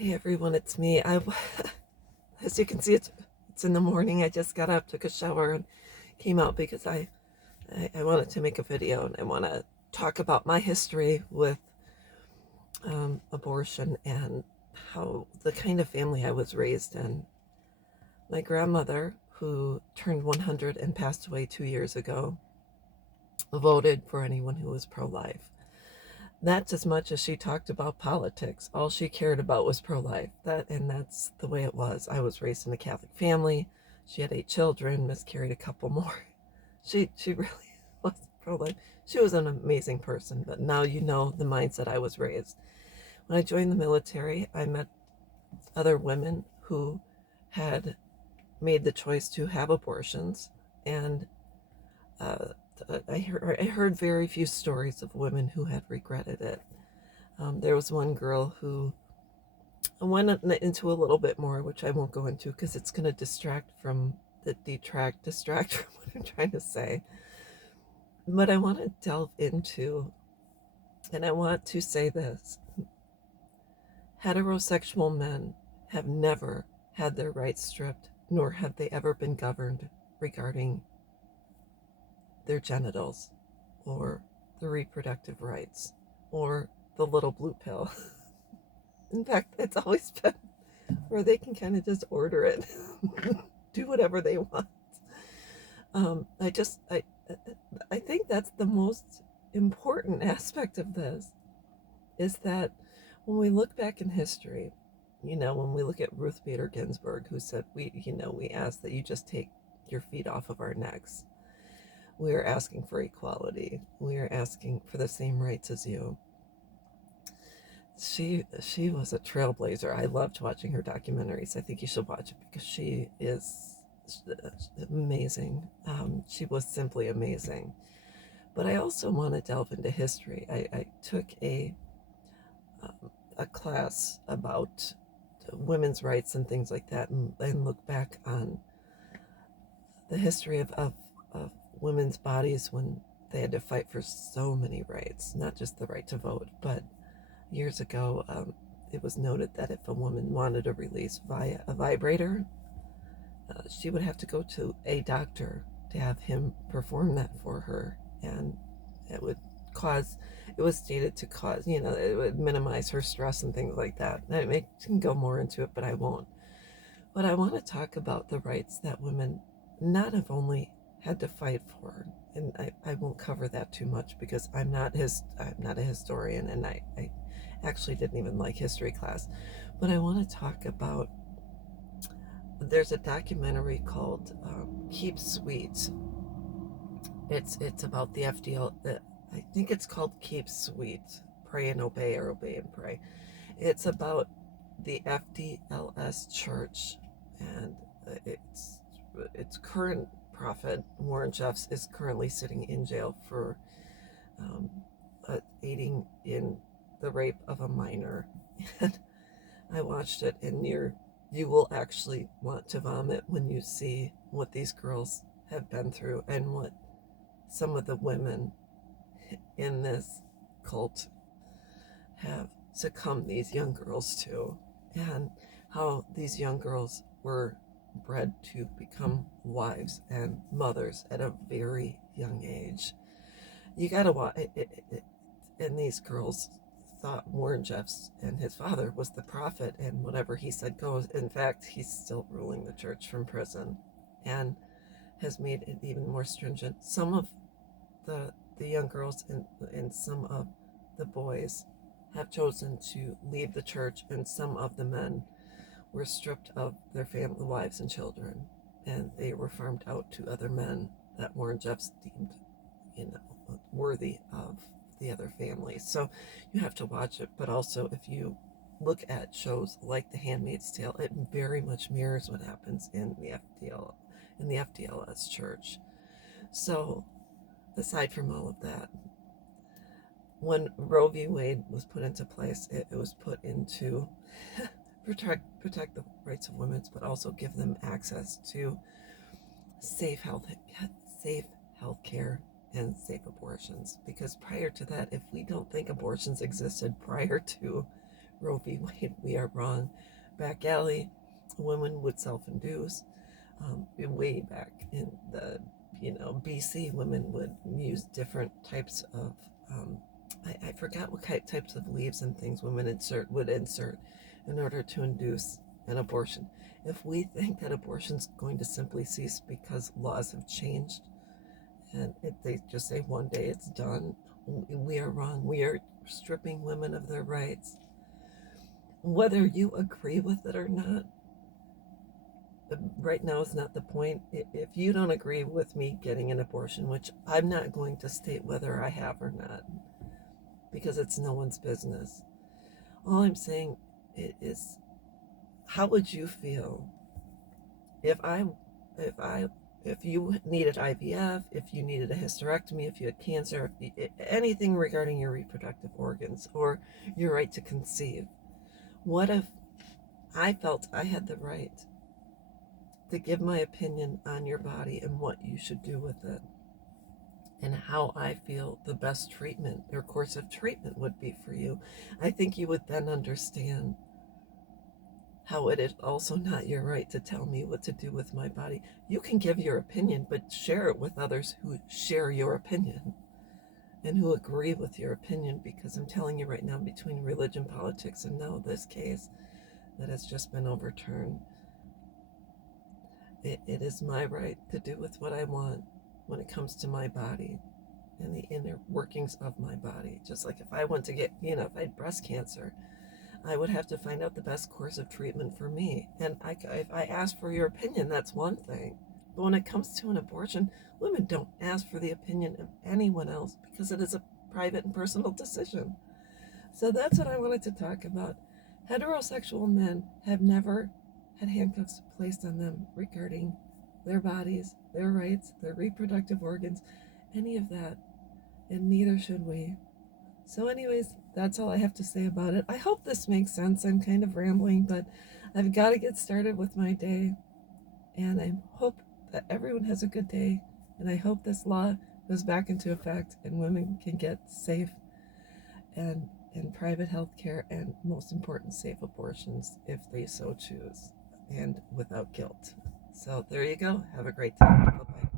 Hey everyone, it's me. As you can see, it's in the morning. I just got up, took a shower, and came out because I wanted to make a video and I want to talk about my history with abortion and how the kind of family I was raised in. My grandmother, who turned 100 and passed away 2 years ago, voted for anyone who was pro-life. That's as much as she talked about politics. All she cared about was pro-life. That's the way it was. I was raised in a Catholic family. She had 8 children, miscarried a couple more. She really was pro-life. She was an amazing person, but now you know the mindset I was raised. When I joined the military, I met other women who had made the choice to have abortions, and uh, I heard very few stories of women who had regretted it. There was one girl who went into a little bit more, which I won't go into because it's going to distract from distract from what I'm trying to say. But I want to delve into, and I want to say this: heterosexual men have never had their rights stripped, nor have they ever been governed regarding their genitals or the reproductive rights or the little blue pill. In fact, it's always been where they can kind of just order it, do whatever they want. I just, I think that's the most important aspect of this is that when we look back in history, when we look at Ruth Bader Ginsburg, who said, we ask that you just take your feet off of our necks. We are asking for equality. We are asking for the same rights as you. She was a trailblazer. I loved watching her documentaries. I think you should watch it because she is amazing. She was simply amazing. But I also want to delve into history. I took a class about women's rights and things like that, and look back on the history of women's bodies when they had to fight for so many rights, not just the right to vote, but years ago, it was noted that if a woman wanted a release via a vibrator, she would have to go to a doctor to have him perform that for her, and it would cause. It was stated to cause, it would minimize her stress and things like that. I can go more into it, but I won't. But I want to talk about the rights that women not have only had to fight for, and I won't cover that too much because I'm not a historian, and I actually didn't even like history class. But I want to talk about, there's a documentary called Keep Sweet. It's about the FDL. I think it's called Keep Sweet. Pray and Obey, or Obey and Pray. It's about the FDLS church, and its current prophet, Warren Jeffs, is currently sitting in jail for um, aiding in the rape of a minor. And I watched it, and you will actually want to vomit when you see what these girls have been through and what some of the women in this cult have succumbed these young girls to, and how these young girls were bred to become wives and mothers at a very young age. You gotta watch it, and these girls thought Warren Jeffs and his father was the prophet, and whatever he said goes. In fact, he's still ruling the church from prison, and has made it even more stringent. Some of the young girls and some of the boys have chosen to leave the church, and some of the men were stripped of their family, wives, and children, and they were farmed out to other men that Warren Jeffs deemed, worthy of the other families. So you have to watch it, but also if you look at shows like The Handmaid's Tale, it very much mirrors what happens in the FDLS church. So aside from all of that, when Roe v. Wade was put into place, it was put into protect the rights of women, but also give them access to safe health care and safe abortions. Because prior to that, if we don't think abortions existed prior to Roe v. Wade, we are wrong. Back alley, women would self-induce. Way back in the BC, women would use different types of I forgot what types of leaves and things women would insert in order to induce an abortion. If we think that abortion's going to simply cease because laws have changed, and if they just say one day it's done, we are wrong. We are stripping women of their rights. Whether you agree with it or not, right now is not the point. If you don't agree with me getting an abortion, which I'm not going to state whether I have or not, because it's no one's business. All I'm saying is, how would you feel if you needed IVF, if you needed a hysterectomy, if you had cancer, anything regarding your reproductive organs or your right to conceive? What if I felt I had the right to give my opinion on your body and what you should do with it, and how I feel the best treatment or course of treatment would be for you? I think you would then understand how it is also not your right to tell me what to do with my body. You can give your opinion, but share it with others who share your opinion and who agree with your opinion, because I'm telling you right now, between religion, politics, and now this case that has just been overturned, it is my right to do with what I want when it comes to my body and the inner workings of my body. Just like if I went to get, if I had breast cancer, I would have to find out the best course of treatment for me. And if I ask for your opinion, that's one thing. But when it comes to an abortion, women don't ask for the opinion of anyone else because it is a private and personal decision. So that's what I wanted to talk about. Heterosexual men have never had handcuffs placed on them regarding their bodies, their rights, their reproductive organs, any of that. And neither should we. So anyways, that's all I have to say about it. I hope this makes sense. I'm kind of rambling, but I've got to get started with my day. And I hope that everyone has a good day. And I hope this law goes back into effect and women can get safe and private health care, and most important, safe abortions if they so choose, and without guilt. So there you go. Have a great day. Bye-bye.